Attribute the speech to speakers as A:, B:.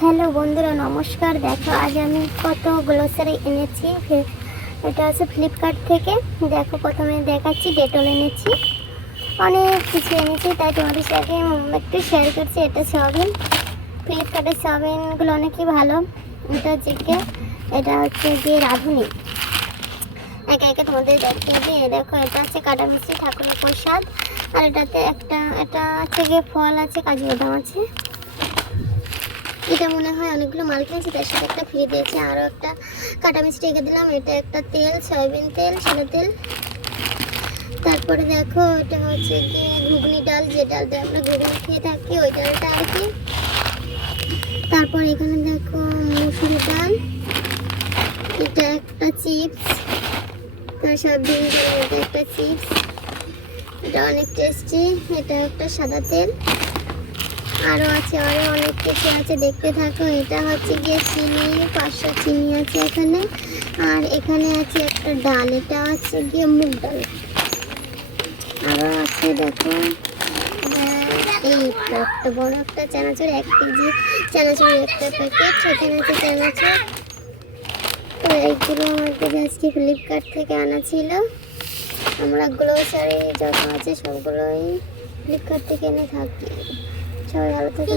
A: Hello বন্ধুরা, নমস্কার। দেখো, আজ আমি কত গ্লোসারি এনেছি। এটা হচ্ছে ফ্লিপকার্ট থেকে। দেখো, প্রথমে দেখাচ্ছি ডেটল এনেছি। অনেক কিছু এনেছি, তাই তোমাদের সাথে একটু শেয়ার করছি। এটা সবিন ফ্লিপকার্টের সবিনগুলো অনেকই ভালো। এটা গিয়ে, এটা হচ্ছে গিয়ে রাঁধুনি। একে একে তোমাদের দেখিয়ে দিয়ে দেখো, এটা হচ্ছে কাটা মিষ্টি, ঠাকুরের প্রসাদ। আর এটাতে একটা, এটা হচ্ছে গিয়ে ফল আছে, কাজু বাদাম আছে। এটা মনে হয় অনেকগুলো মাল কিনেছি, তার সাথে একটা ফ্রি দিয়েছে আরও একটা কাটা মিষ্টি রেখে দিলাম। এটা একটা তেল, সয়াবিন তেল, সাদা তেল। তারপরে দেখো, এটা হচ্ছে কি ঘুগনি ডাল, যে ডাল দিয়ে আমরা ঘুগনি খেয়ে থাকি, ওই ডালটা আর কি। তারপর এখানে দেখো মুসুরি ডাল, এটা একটা চিপস, তার সয়াবিন তেলের মধ্যে একটা চিপস। এটা অনেক টেস্টি এটা একটা সাদা তেল। আরও আছে আরও অনেক কিছু আছে। দেখতে থাকো, এটা হচ্ছে গিয়ে চিনি পাঁচশো চিনি আছে এখানে। আর এখানে আছে একটা ডাল, এটা হচ্ছে গিয়ে মুগ ডাল। আরও আছে, দেখো। এই একটা বড় একটা চানাচুর, এক কেজি চানাচুরের একটা প্যাকেট এখানে আছে চানাচুর। তো এইগুলো আমাদের আজকে ফ্লিপকার্ট থেকে আনা ছিল। আমরা গ্লোসারি যত আছে সবগুলোই ফ্লিপকার্ট থেকে এনে থাকি। সবাই ভালো থেকে।